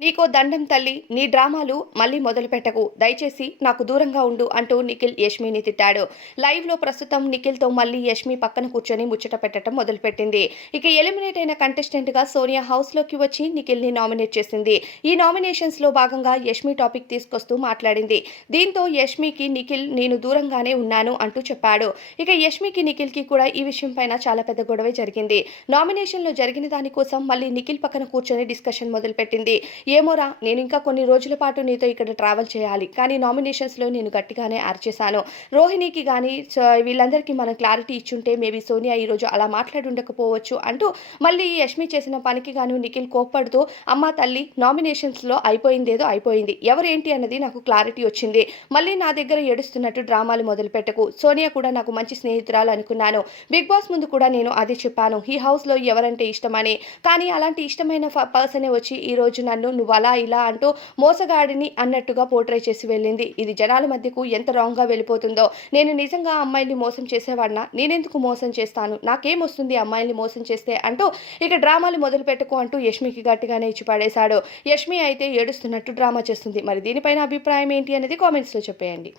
నీకో దండం తల్లి నీ డ్రామాలు మళ్ళీ మొదలు పెట్టకు. దయచేసి నాకు దూరంగా ఉండు అంటూ నిఖిల్ యష్మిని తిట్టాడు. లైవ్లో ప్రస్తుతం నిఖిల్తో మళ్ళీ యష్మి పక్కన కూర్చొని ముచ్చట పెట్టడం మొదలుపెట్టింది. ఇక ఎలిమినేట్ అయిన కంటెస్టెంట్గా సోనియా హౌస్లోకి వచ్చి నిఖిల్ని నామినేట్ చేసింది. ఈ నామినేషన్స్లో భాగంగా యష్మి టాపిక్ తీసుకొస్తూ మాట్లాడింది. దీంతో యష్మికి నిఖిల్ నేను దూరంగానే ఉన్నాను అంటూ చెప్పాడు. ఇక యష్మికి నిఖిల్కి కూడా ఈ విషయం పైన చాలా పెద్ద గొడవ జరిగింది. నామినేషన్లో జరిగిన దానికోసం మళ్ళీ నిఖిల్ పక్కన కూర్చొని డిస్కషన్ మొదలుపెట్టింది. ఏమోరా నేను ఇంకా కొన్ని రోజుల పాటు నీతో ఇక్కడ ట్రావెల్ చేయాలి. కానీ నామినేషన్స్లో నేను గట్టిగానే అరిచేశాను. రోహిణికి కానీ వీళ్ళందరికీ మనం క్లారిటీ ఇచ్చుంటే మేబీ సోనియా ఈరోజు అలా మాట్లాడి ఉండకపోవచ్చు అంటూ మళ్ళీ యష్మి చేసిన పనికి గాను నిఖిల్ కోప్పడుతూ అమ్మ తల్లి నామినేషన్స్లో అయిపోయిందేదో అయిపోయింది ఎవరేంటి అన్నది నాకు క్లారిటీ వచ్చింది. మళ్ళీ నా దగ్గర ఏడుస్తున్నట్టు డ్రామాలు మొదలుపెట్టకు సోనియా కూడా నాకు మంచి స్నేహితురాలు అనుకున్నాను. బిగ్ బాస్ ముందు కూడా నేను అది చెప్పాను. ఈ హౌస్లో ఎవరంటే ఇష్టమని. కానీ అలాంటి ఇష్టమైన పర్సనే వచ్చి ఈరోజు నన్ను నువ్వు అలా ఇలా అంటూ మోసగాడిని అన్నట్టుగా పోర్ట్రై చేసి వెళ్ళింది. ఇది జనాల మధ్యకు ఎంత రాంగ్గా వెళ్ళిపోతుందో. నేను నిజంగా అమ్మాయిల్ని మోసం చేసేవాడినా? నేనెందుకు మోసం చేస్తాను? నాకేం వస్తుంది అమ్మాయిల్ని మోసం చేస్తే అంటూ ఇక డ్రామాలు మొదలు పెట్టుకో అంటూ యష్మికి గట్టిగానే ఇచ్చి పడేశాడు. యష్మి అయితే ఏడుస్తున్నట్టు డ్రామా చేస్తుంది. మరి దీనిపైన అభిప్రాయం ఏంటి అనేది కామెంట్స్లో చెప్పేయండి.